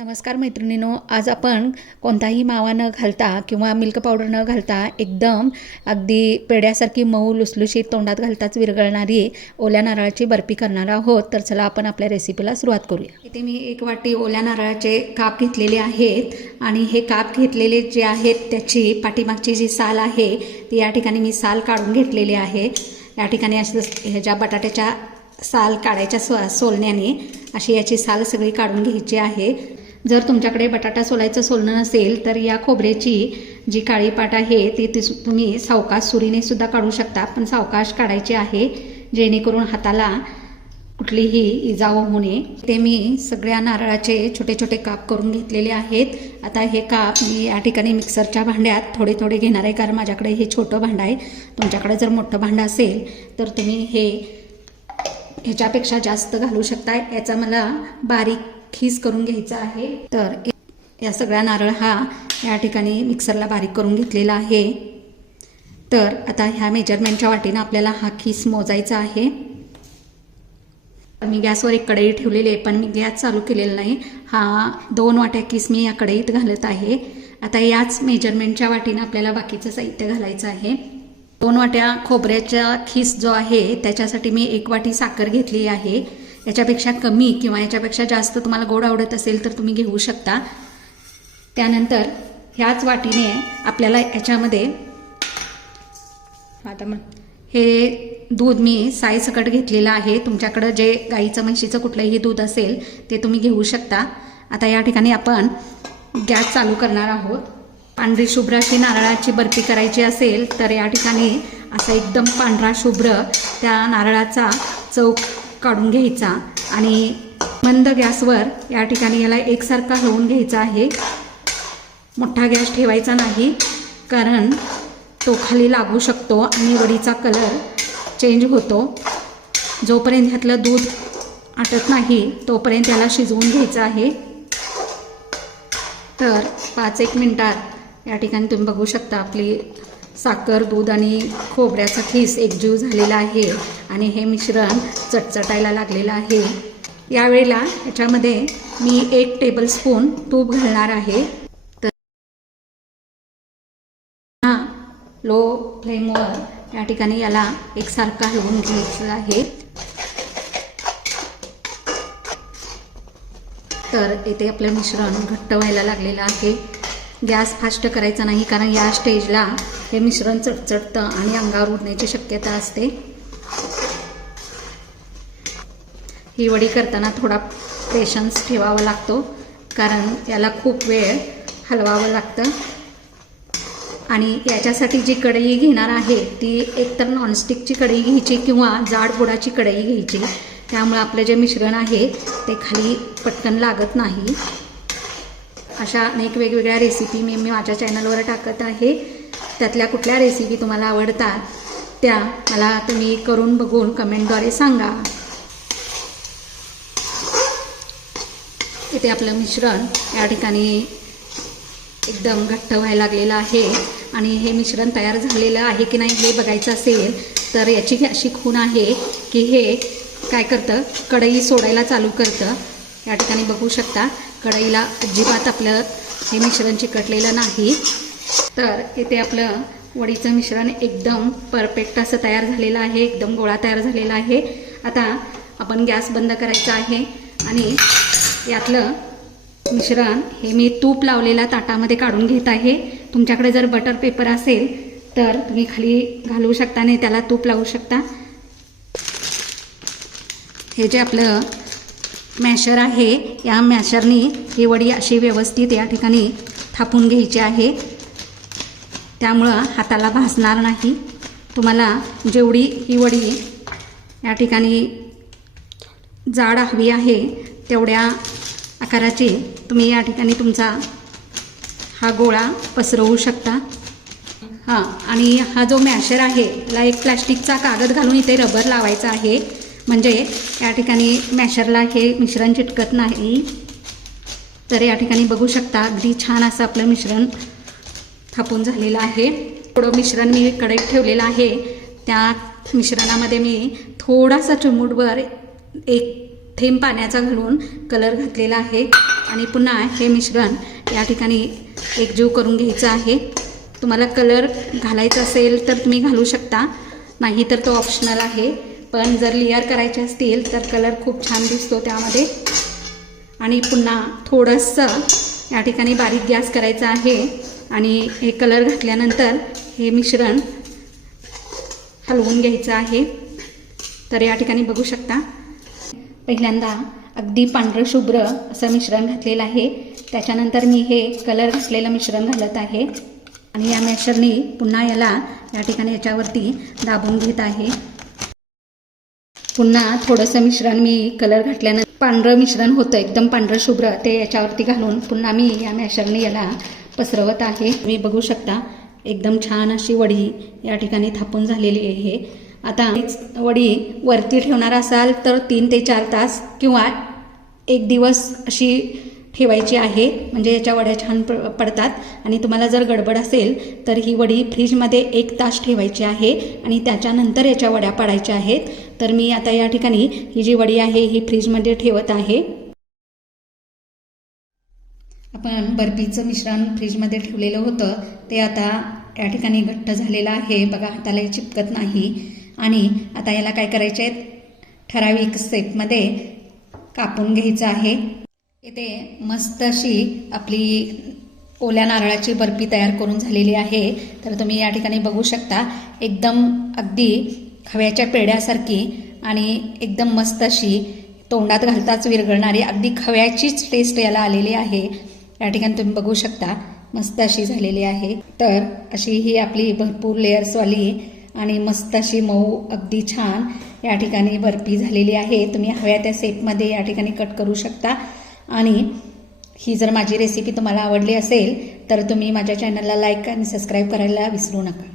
नमस्कार मैत्रिणींनो, आज आपण कोणताही मावा न घालता किंवा मिल्क पावडर न घालता एकदम अगदी पेढ्यासारखी मऊ लुसलुशीत तोंडात घालताच विरघळणारी ओल्या नारळाची बर्फी करणार आहोत. तर चला आपण आपल्या रेसिपीला सुरुवात करूया. इथे मी 1 वाटी ओल्या नारळाचे काप घेतलेले आहेत आणि हे काप घेतलेले जे आहेत त्याची पाठीमागची जी साल आहे ती या ठिकाणी मी साल काढून घेतलेली आहे. या ठिकाणी ह्याच्या बटाट्याच्या साल काढायच्या सोलण्याने अशी याची साल सगळी काढून घ्यायची आहे. जर तुमच्याकडे बटाटा सोलायचं सोलणं नसेल तर या खोबऱ्याची जी काळी पाट आहे ती तुम्ही सावकाश सुरीने सुद्धा काढू शकता, पण सावकाश काढायची आहे जेणेकरून हाताला कुठलीही इजा होऊ नये. ते मी सगळ्या नारळाचे छोटे छोटे काप करून घेतलेले आहेत. आता हे काप मी या ठिकाणी मिक्सरच्या भांड्यात थोडे थोडे घेणार आहे, कारण माझ्याकडे हे छोटं भांडं आहे. तुमच्याकडे जर मोठं भांडं असेल तर तुम्ही ह्याच्यापेक्षा जास्त घालू शकता. याचा मला बारीक खीस करून घ्यायचा आहे. तर या सगळ्या नारळ हा या ठिकाणी मिक्सरला बारीक करून घेतलेला आहे. तर आता ह्या मेजरमेंटच्या वाटीनं आपल्याला हा खीस मोजायचा आहे. मी गॅसवर एक कढई ठेवलेली आहे, पण मी गॅस चालू केलेला नाही. हा 2 वाट्या खीस मी या कढईत घालत आहे. आता याच मेजरमेंटच्या वाटीनं आपल्याला बाकीचं साहित्य घालायचं आहे. 2 वाट्या खोबऱ्याचा खीस जो आहे त्याच्यासाठी मी 1 वाटी साखर घेतली आहे. याच्यापेक्षा कमी किंवा याच्यापेक्षा जास्त तुम्हाला गोड आवडत असेल तर तुम्ही घेऊ शकता. त्यानंतर ह्याच वाटीने आपल्याला याच्यामध्ये हे दूध मी साईसकट घेतलेलं आहे. तुमच्याकडं जे गाईचं म्हशीचं कुठलंही दूध असेल ते तुम्ही घेऊ शकता. आता या ठिकाणी आपण गॅस चालू करणार आहोत. पांढरी शुभ्र अशी नारळाची बर्फी करायची असेल तर या ठिकाणी असं एकदम पांढरा शुभ्र त्या नारळाचा चौक काढून घ्यायचा आणि मंद गॅसवर या ठिकाणी याला एकसारखा हलवून घ्यायचा आहे. मोठा गॅस ठेवायचा नाही, कारण तो खाली लागू शकतो आणि वडीचा कलर चेंज होतो. जोपर्यंत ह्यातलं दूध आटत नाही तोपर्यंत याला शिजवून घ्यायचं आहे. तर 5-1 मिनिटात या ठिकाणी तुम्ही बघू शकता आपली साखर, दूध आणि खोबऱ्याचा खीस एकजीव झालेला आहे आणि हे मिश्रण चटचटायला लागलेलं आहे. यावेळेला याच्यामध्ये मी 1 टेबलस्पून तूप घालणार आहे. तर लो फ्लेमवर या ठिकाणी याला एकसारखा हलवून घ्यायचं आहे. तर इथे आपलं मिश्रण घट्ट व्हायला लागलेलं आहे. गॅस फास्ट करायचा नाही, कारण या स्टेजला हे मिश्रण चटचटतं आणि अंगावर उडण्याची शक्यता असते. ही वडी करताना थोडा पेशन्स ठेवावा लागतो, कारण याला खूप वेळ हलवावं लागतं. आणि याच्यासाठी जी कढई घेणार आहे ती एकतर नॉनस्टिकची कढई घ्यायची किंवा जाड बुडाची कढई घ्यायची. त्यामुळे आपलं जे मिश्रण आहे ते खाली पटकन लागत नाही. अशा अनेक वेगवेगळ्या रेसिपी मी माझ्या चॅनलवर टाकत आहे. त्यातल्या कुठल्या रेसिपी तुम्हाला आवडतात त्या मला तुम्ही करून बघून कमेंटद्वारे सांगा. इथे आपलं मिश्रण या ठिकाणी एकदम घट्ट व्हायला लागलेलं आहे आणि हे मिश्रण तयार झालेलं आहे की नाही हे बघायचं असेल तर याची अशी खूण आहे की हे काय करतं, कढई सोडायला चालू करतं. या ठिकाणी बघू शकता कढईला अजिबात आपलं हे मिश्रण चिकटलेलं नाही. तर इथे आपलं वडीचं मिश्रण एकदम परफेक्ट असं तयार झालेलं आहे, एकदम गोळा तयार झालेला आहे. आता आपण गॅस बंद करायचा आहे आणि यातलं मिश्रण हे मी तूप लावलेल्या ताटामध्ये काढून घेत आहे. तुमच्याकडे जर बटर पेपर असेल तर तुम्ही खाली घालू शकता आणि त्याला तूप लावू शकता. हे जे आपलं मॅशर आहे या मॅशरनी ही वडी अशी व्यवस्थित या ठिकाणी थापून घ्यायची आहे. त्यामुळं हाताला भाजणार नाही. तुम्हाला जेवढी ही वडी या ठिकाणी जाड हवी आहे तेवढ्या आकाराची तुम्ही या ठिकाणी तुमचा हा गोळा पसरवू शकता. आणि हा जो मॅशर आहे याला एक प्लॅस्टिकचा कागद घालून इथे रबर लावायचा आहे, म्हणजे या ठिकाणी मॅशरला हे मिश्रण चिटकत नाही. तर या ठिकाणी बघू शकता अगदी छान असं आपलं मिश्रण थापून झालेलं आहे. थोडं मिश्रण मी कढईत ठेवलेलं आहे. त्या मिश्रणामध्ये मी थोडासा चिमूटभर 1 थेंब पाण्याचा घालून कलर घातलेला आहे. आणि पुन्हा हे मिश्रण या ठिकाणी एकजीव करून घ्यायचं आहे. तुम्हाला कलर घालायचा असेल तर तुम्ही घालू शकता, नाही तर तो ऑप्शनल आहे. पण जर लेयर करायचे असतील तर कलर खूप छान दिसतो त्यामध्ये. आणि पुन्हा थोडंसं या ठिकाणी बारीक गॅस करायचा आहे आणि हे कलर घातल्यानंतर हे मिश्रण हलवून घ्यायचं आहे. तर या ठिकाणी बघू शकता पहिल्यांदा अगदी पांढरं शुभ्र असं मिश्रण घातलेलं आहे. त्याच्यानंतर मी हे कलर घातलेलं मिश्रण घालत आहे आणि या मॅशरनी पुन्हा याला या ठिकाणी याच्यावरती दाबून घेत आहे. पुन्हा थोडंसं मिश्रण मी कलर घातल्यानंतर पांढरं मिश्रण होतं एकदम पांढरं शुभ्र, ते याच्यावरती घालून पुन्हा मी या मॅशरने याला पसरवत आहे. तुम्ही बघू शकता एकदम छान अशी वडी या ठिकाणी थापून झालेली आहे. आता वडी वरती ठेवणार असाल तर 3 ते 4 तास किंवा 1 दिवस अशी ठेवायची आहे, म्हणजे याच्या वड्या छान पडतात. आणि तुम्हाला जर गडबड असेल तर ही वडी फ्रीजमध्ये 1 तास ठेवायची आहे आणि त्याच्यानंतर याच्या वड्या पाडायच्या आहेत. तर मी आता या ठिकाणी ही जी वडी आहे ही फ्रीजमध्ये ठेवत आहे. आपण बर्फीचं मिश्रण फ्रीजमध्ये ठेवलेलं होतं ते आता या ठिकाणी घट्ट झालेलं आहे बघा, हाताला चिपकत नाही. आणि आता याला काय करायचे आहे, ठराविक शेपमध्ये कापून घ्यायचं आहे. इथे मस्त अशी आपली ओल्या नारळाची बर्फी तयार करून झालेली आहे. तर तुम्ही या ठिकाणी बघू शकता एकदम अगदी खव्याच्या पेढ्यासारखी आणि एकदम मस्त अशी तोंडात घालताच विरघळणारी अगदी खव्याचीच टेस्ट याला आलेली आहे. या ठिकाणी तुम्ही बघू शकता मस्त अशी झालेली आहे. तर अशी ही आपली भरपूर लेयर्सवाली आणि मस्त अशी मऊ अगदी छान या ठिकाणी बर्फी झालेली आहे. तुम्ही हव्या त्या शेपमध्ये या ठिकाणी कट करू शकता. आणि ही जर माझी रेसिपी तुम्हाला आवडली असेल तर तुम्ही माझ्या चॅनलला लाईक आणि सबस्क्राईब करायला विसरू नका.